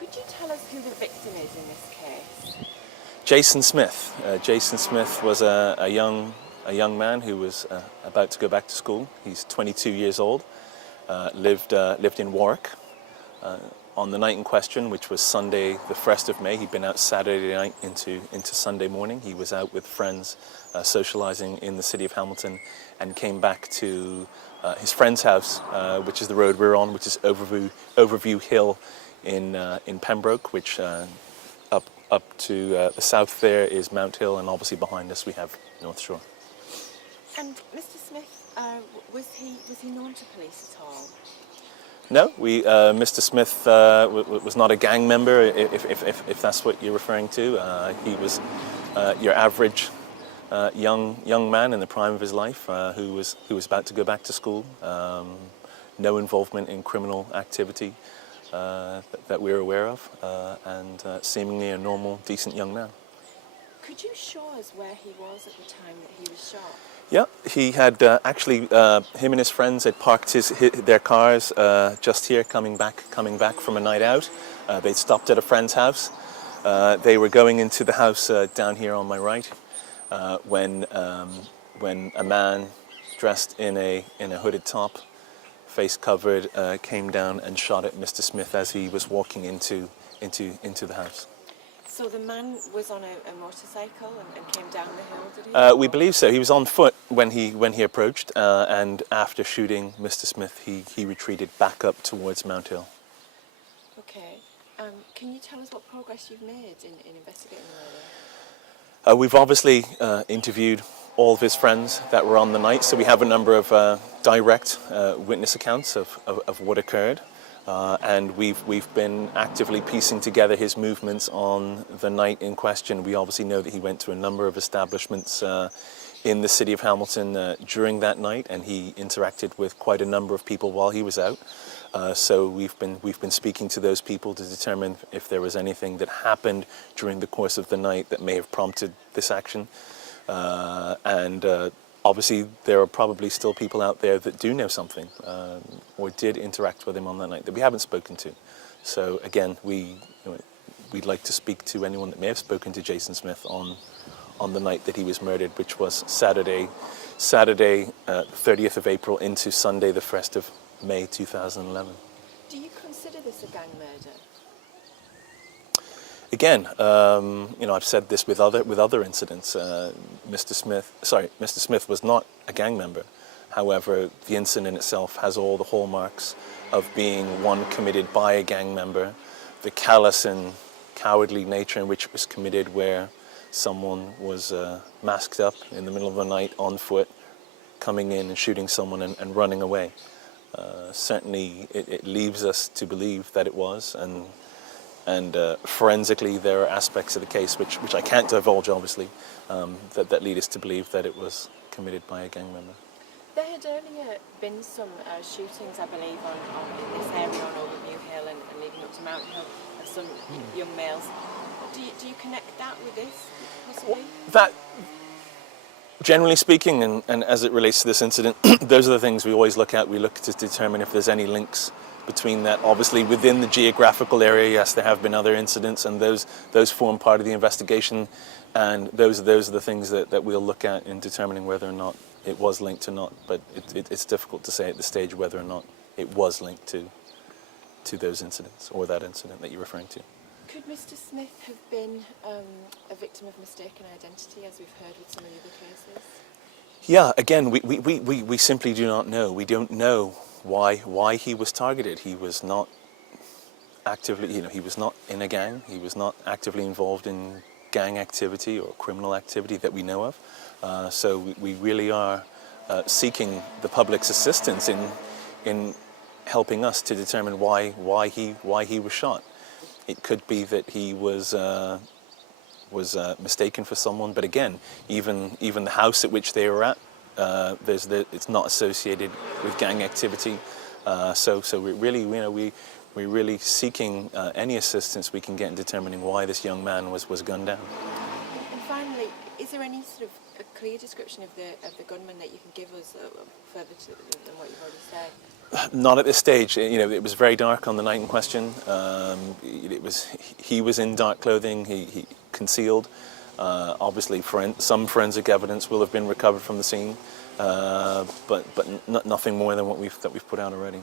Could you tell us who the victim is in this case? Jason Smith. Jason Smith was a young man who was about to go back to school. He's 22 years old. Lived in Warwick. On the night in question, which was Sunday, the 1st of May, he'd been out Saturday night into Sunday morning. He was out with friends, socializing in the city of Hamilton, and came back to his friend's house, which is the road we're on, which is Overview Hill in Pembroke, which up to the south there is Mount Hill, and obviously behind us we have North Shore. And Mr. Smith, was he known to police at all? No, Mr. Smith was not a gang member, if that's what you're referring to. He was your average young man in the prime of his life who was about to go back to school. No involvement in criminal activity that we're aware of, and seemingly a normal, decent young man. Could you show us where he was at the time that he was shot? Yeah, he had actually him and his friends had parked their cars just here, coming back from a night out. They'd stopped at a friend's house. They were going into the house down here on my right when a man dressed in a hooded top, face covered, came down and shot at Mr. Smith as he was walking into the house. So the man was on a motorcycle and came down the hill, did he? We believe so. He was on foot when he approached, and after shooting Mr. Smith, he retreated back up towards Mount Hill. Okay. Can you tell us what progress you've made in investigating the murder? We've obviously interviewed all of his friends that were on the night, so we have a number of direct witness accounts of what occurred. And we've been actively piecing together his movements on the night in question. We obviously know that he went to a number of establishments in the city of Hamilton during that night, and he interacted with quite a number of people while he was out. So we've been speaking to those people to determine if there was anything that happened during the course of the night that may have prompted this action. Obviously, there are probably still people out there that do know something or did interact with him on that night that we haven't spoken to. So again, we'd like to speak to anyone that may have spoken to Jason Smith on the night that he was murdered, which was Saturday, 30th of April into Sunday, the 1st of May 2011. Do you consider this a gang murder? Again, I've said this with other incidents. Mr. Smith was not a gang member. However, the incident itself has all the hallmarks of being one committed by a gang member. The callous and cowardly nature in which it was committed, where someone was masked up in the middle of the night on foot, coming in and shooting someone and running away. Certainly, it leaves us to believe that it was, and forensically there are aspects of the case which I can't divulge, obviously, that lead us to believe that it was committed by a gang member. There had earlier been some shootings, I believe, in this area on Overview Hill and leading up to Mount Hill of some young males. Do you connect that with this, possibly? That, generally speaking, and as it relates to this incident, those are the things we always look at. We look to determine if there's any links between that. Obviously, within the geographical area, yes, there have been other incidents, and those form part of the investigation, and those are the things that we'll look at in determining whether or not it was linked or not. But it's difficult to say at this stage whether or not it was linked to those incidents or that incident that you're referring to. Could Mr. Smith have been a victim of mistaken identity, as we've heard with some of the other cases? Yeah, again, we simply do not know. We don't know why he was targeted. He was not actively, he was not in a gang. He was not actively involved in gang activity or criminal activity that we know of. So we really are seeking the public's assistance in helping us to determine why he was shot. It could be that he was mistaken for someone, but again, even the house at which they were at, it's not associated with gang activity. So we're really, we're really seeking any assistance we can get in determining why this young man was gunned down. And finally, is there any sort of a clear description of the gunman that you can give us further than what you've already said? Not at this stage. It was very dark on the night in question. He was in dark clothing. He concealed. Obviously, some forensic evidence will have been recovered from the scene, but nothing more than what we've put out already.